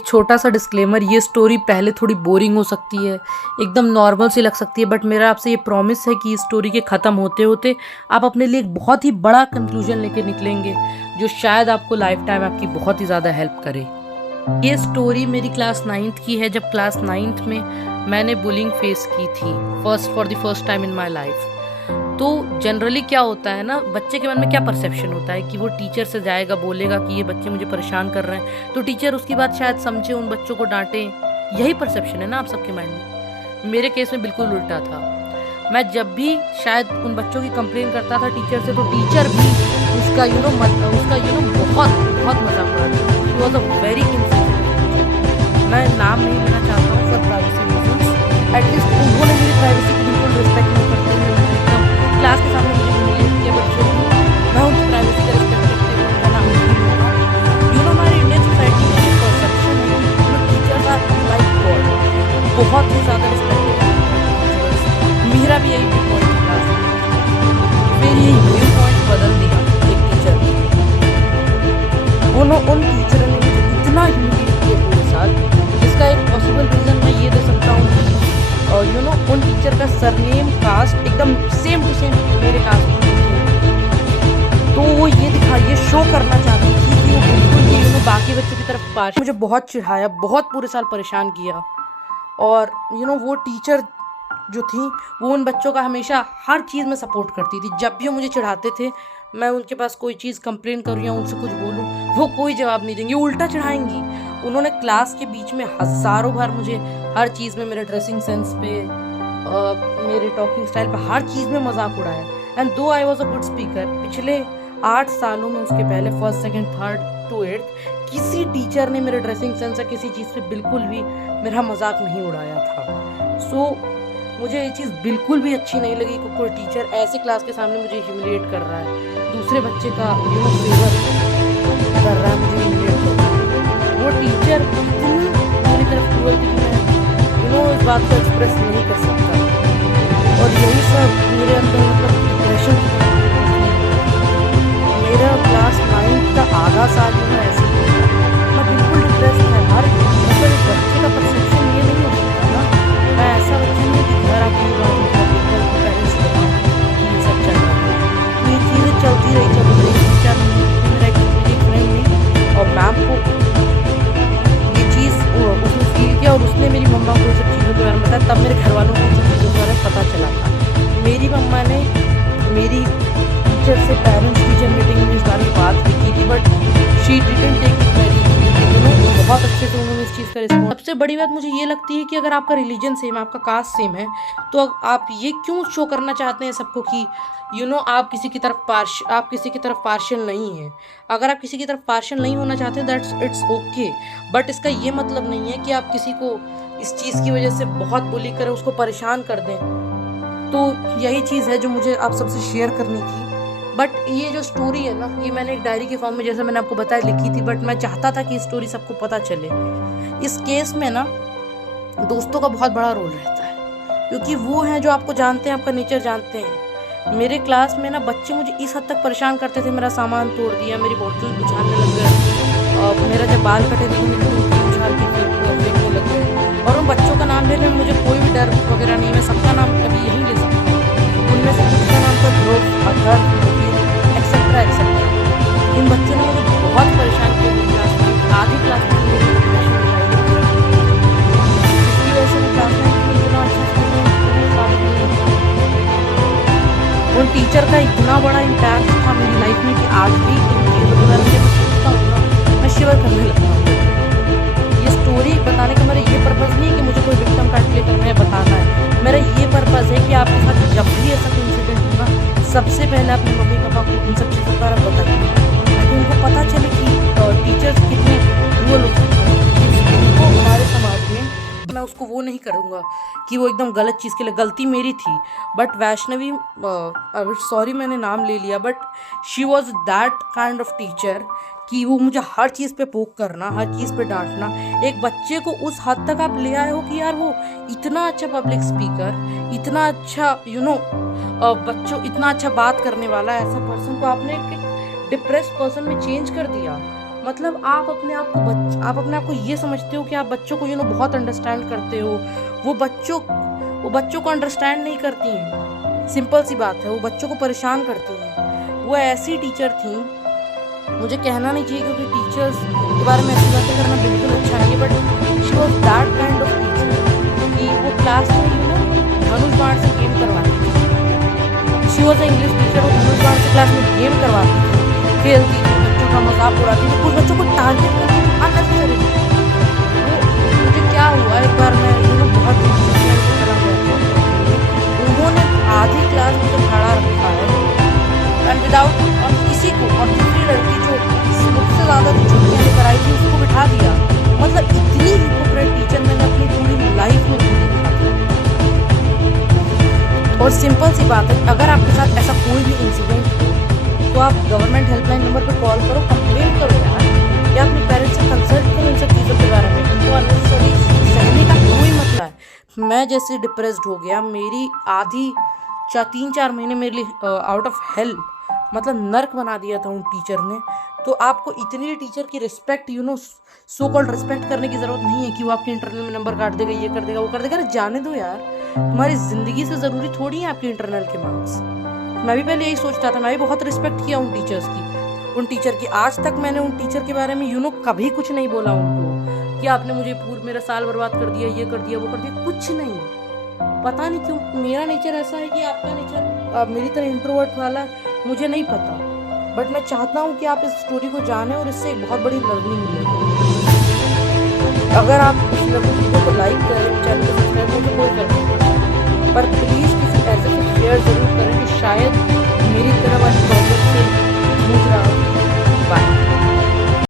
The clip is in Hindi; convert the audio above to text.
छोटा सा डिस्क्लेमर, ये स्टोरी पहले थोड़ी बोरिंग हो सकती है, एकदम नॉर्मल सी लग सकती है, बट मेरा आपसे ये प्रॉमिस है कि इस स्टोरी के ख़त्म होते होते आप अपने लिए एक बहुत ही बड़ा कंक्लूजन लेके निकलेंगे जो शायद आपको लाइफ टाइम आपकी बहुत ही ज़्यादा हेल्प करे। ये स्टोरी मेरी क्लास 9th की है, जब क्लास 9th में मैंने बुलिंग फेस की थी for the first time in my life. तो जनरली क्या होता है ना, बच्चे के मन में क्या परसेप्शन होता है कि वो टीचर से जाएगा, बोलेगा कि ये बच्चे मुझे परेशान कर रहे हैं, तो टीचर उसकी बात शायद समझे, उन बच्चों को डांटे। यही परसेप्शन है ना आप सबके माइंड में। मेरे केस में बिल्कुल उल्टा था। मैं जब भी शायद उन बच्चों की कंप्लेन करता था टीचर से, तो टीचर भी उसका बहुत बहुत मजाक उड़ाती थी। She was a very insecure. मैं नाम नहीं लेना चाहता हूँ फॉर प्राइवेसी रीजंस। एटलीस्ट उन्होंने मेरी प्राइवेसी की बिल्कुल रिस्पेक्ट नहीं करते हुए क्लास के सामने मुझे ह्यूमिलिएट किया, बट फिर भी मैं उनकी प्राइवेसी का रिस्पेक्ट करते हुए उनका नाम नहीं लूँगा। हमारी इंडियन सोसाइटी में ये परसेप्शन है कि टीचर्स आर लाइक गॉड, बहुत ही ज़्यादा रिस्पेक्टेड है। मेरा भी यही व्यू पॉइंट था क्लास में। फिर यही व्यू पॉइंट बदल दिया एक टीचर ने। उन टीचर ने मुझे इतना ह्यूमिलिएट किया पूरे साल। इसका एक पॉसिबल रीज़न मैं ये दे सकता हूँ कि उन टीचर का सरनेम कास्ट एकदम सेम टू सेम मेरे कास्ट में थी। तो वो ये शो करना चाहती थी कि वो बिल्कुल भी बाकी बच्चों की तरफ पास। मुझे बहुत चिढ़ाया, बहुत पूरे साल परेशान किया। और वो टीचर जो थी वो उन बच्चों का हमेशा हर चीज़ में सपोर्ट करती थी। जब भी वो मुझे चिढ़ाते थे, मैं उनके पास कोई चीज़ कंप्लेन करूँ या उनसे कुछ बोलूँ, वो कोई जवाब नहीं देंगी, उल्टा चिढ़ाएंगी। उन्होंने क्लास के बीच में हज़ारों बार मुझे हर चीज़ में, मेरे ड्रेसिंग सेंस पे, मेरे टॉकिंग स्टाइल पे, हर चीज़ में मजाक उड़ाया। एंड दो I was a good speaker, पिछले 8 सालों में, उसके पहले 1st, 2nd, 3rd to 8th किसी टीचर ने मेरे ड्रेसिंग सेंस या किसी चीज़ पे बिल्कुल भी मेरा मजाक नहीं उड़ाया था। सो मुझे ये चीज़ बिल्कुल भी अच्छी नहीं लगी कि कोई टीचर ऐसे क्लास के सामने मुझे ह्यूमिलिएट कर रहा है, दूसरे बच्चे का फेवर कर रहा है, मुझे ह्यूमिलिएट कर रहा है। वो टीचर मेरी तरफ क्रूअल थी कि मैं इस बात को एक्सप्रेस नहीं कर सकता। और यही सब मेरे अंदर डिप्रेशन की तरफ। मेरा क्लास 9th का आधा साल जो है ऐसे ही मैं बिल्कुल डिप्रेस था। हर मतलब एक बच्चे का परसेप्शन ये नहीं हो सकता ना। मैं ऐसा बच्चा नहीं कि घर आके पेरेंट्स बताऊँ सब चल रहा है। ये चीज़ें चलती रही। टीचर मेरा एक फ्रेंड ने और मैम को ये चीज़ उसने फील किया, और उसने मेरी मम्मा को सब चीज़ों के बारे में बताया। तब मेरे घर वालों को सब चीज़ों के बारे में पता चला था। मेरी मम्मा ने मेरी टीचर से पेरेंट्स टीचर मीटिंग में इस बारे में बात भी की थी, but she didn't take it very, बहुत अच्छे से उन्होंने इस चीज़ का रिस्पॉन्स। सबसे बड़ी बात मुझे ये लगती है कि अगर आपका रिलीजन सेम है, आपका कास्ट सेम है, तो आप ये क्यों शो करना चाहते हैं सबको कि आप किसी की तरफ पार्शियल नहीं है। अगर आप किसी की तरफ पार्शियल नहीं होना चाहते, दैट्स इट्स ओके, बट इसका ये मतलब नहीं है कि आप किसी को इस चीज़ की वजह से बहुत बुली करें, उसको परेशान कर दें। तो यही चीज़ है जो मुझे आप सबसे शेयर करनी थी। बट ये जो स्टोरी है ना, ये मैंने एक डायरी के फॉर्म में, जैसे मैंने आपको बताया, लिखी थी, बट मैं चाहता था कि स्टोरी सबको पता चले। इस केस में ना दोस्तों का बहुत बड़ा रोल रहता है, क्योंकि वो हैं जो आपको जानते हैं, आपका नेचर जानते हैं। मेरे क्लास में ना बच्चे मुझे इस हद तक परेशान करते थे, मेरा सामान तोड़ दिया, मेरी बोतल उछालने लग गए, मेरा जब बाल कटे थे तो मेरी टोपी उछाल के फेंकने लग गए। और उन बच्चों का नाम लेने में मुझे कोई भी डर वगैरह नहीं, मैं सबका नाम अभी यहीं ले सकती हूँ। उनमें से कुछ का नाम था ध्रुव, अधर, एक्सेट्रा एक्सेट्रा। इन बच्चों ने मुझे बहुत परेशान किया मेरी क्लास में। आधी क्लास में मेरी डिप्रेशन हो जाएगी, इसकी वजह से मैं क्लास में इतना अच्छा साबित नहीं होता। उन टीचर का इतना बड़ा इम्पैक्ट था मेरी लाइफ में कि आज भी इन चीज़ों के बारे में सोचता हूँ ना, मैं शिवर करने लगता हूँ। ये स्टोरी बताने का मेरा ये पर्पज़ नहीं है कि मुझे कोई विक्टिम कार्ड प्ले करना है, बताना है। मेरा ये पर्पज़ है कि आपके साथ जब भी ऐसा कोई इंसिडेंट होगा, सबसे पहले अपने मम्मी पापा को इन सब चीज़ों के बारे में बताइए, ताकि उनको पता चले कि टीचर्स कितने क्रूअल हो सकते हैं। उनको हमारे समाज में, मैं उसको वो नहीं करूँगा कि वो एकदम गलत चीज़ के लिए, गलती मेरी थी, बट वैष्णवी, सॉरी मैंने नाम ले लिया, but she was that kind of teacher कि वो मुझे हर चीज़ पे पोक करना, हर चीज़ पे डांटना। एक बच्चे को उस हद तक आप ले आए हो कि यार वो इतना अच्छा पब्लिक स्पीकर, इतना अच्छा बच्चों, इतना अच्छा बात करने वाला ऐसा पर्सन को आपने एक डिप्रेस्ड पर्सन में चेंज कर दिया। मतलब आप अपने आप को ये समझते हो कि आप बच्चों को बहुत अंडरस्टैंड करते हो। वो बच्चों को अंडरस्टैंड नहीं करती हैं। सिंपल सी बात है, वो बच्चों को परेशान करती हैं। वो ऐसी टीचर थी, मुझे कहना नहीं चाहिए क्योंकि टीचर्स के बारे में ऐसी बातें करना बिल्कुल अच्छा नहीं है, but she was that kind of teacher कि वो क्लास में धनुष बाण से गेम करवाती थी। शी वॉज इंग्लिश टीचर, वो धनुष बाण से क्लास में गेम करवाती थी, खेलती थी, बच्चों का मजाक उड़ाती थी, कुछ बच्चों को टारगेट करती थी अननेसेसरी। मुझे क्या हुआ, एक बार मैं बहुत चला गया, उन्होंने आधी क्लास में तो खड़ा रखा है एंड विदाउट, और किसी को, और दूसरी लड़की जो मुझसे ज़्यादा छुट्टियाँ लेकर आई थी उसको बिठा दिया। मतलब इतनी हिपोक्रेट टीचर मैंने अपनी पूरी लाइफ में नहीं देखा। और सिंपल सी बात है, अगर आपके साथ ऐसा कोई भी इंसिडेंट हो तो आप गवर्नमेंट हेल्पलाइन नंबर पर कॉल करो, कंप्लेन करो यार, या अपने पेरेंट्स से कंसल्ट करो इन सब चीज़ों के बारे में। इनको अननेसेसरी सहने का कोई मतलब है। मैं जैसे डिप्रेस्ड हो गया, मेरी आधी 3-4 महीने मेरे लिए आउट ऑफ हेल, मतलब नर्क बना दिया था उन टीचर ने। तो आपको इतनी टीचर की रिस्पेक्ट, सो कॉल्ड रिस्पेक्ट करने की ज़रूरत नहीं है कि वो आपके इंटरनल में नंबर काट देगा, ये कर देगा, वो कर देगा। अरे जाने दो यार, तुम्हारी ज़िंदगी से ज़रूरी थोड़ी है आपके इंटरनल के मार्क्स। मैं भी पहले यही सोचता था, मैं भी बहुत रिस्पेक्ट किया उन टीचर की। आज तक मैंने उन टीचर के बारे में कभी कुछ नहीं बोला उनको कि आपने मुझे मेरा साल बर्बाद कर दिया, ये कर दिया, वो कर दिया, कुछ नहीं। पता नहीं क्यों मेरा नेचर ऐसा है कि आपका नेचर मेरी तरह इंट्रोवर्ट वाला, मुझे नहीं पता, बट मैं चाहता हूँ कि आप इस स्टोरी को जानें और इससे एक बहुत बड़ी लर्निंग मिले। अगर आप इस वीडियो को लाइक करें, चैनल को सब्सक्राइब करें तो कोई फर्क नहीं पड़ता, पर प्लीज़ किसी ऐसे से शेयर ज़रूर करें कि शायद मेरी तरह वाली प्रॉब्लम से जूझ रहा हो। बाय।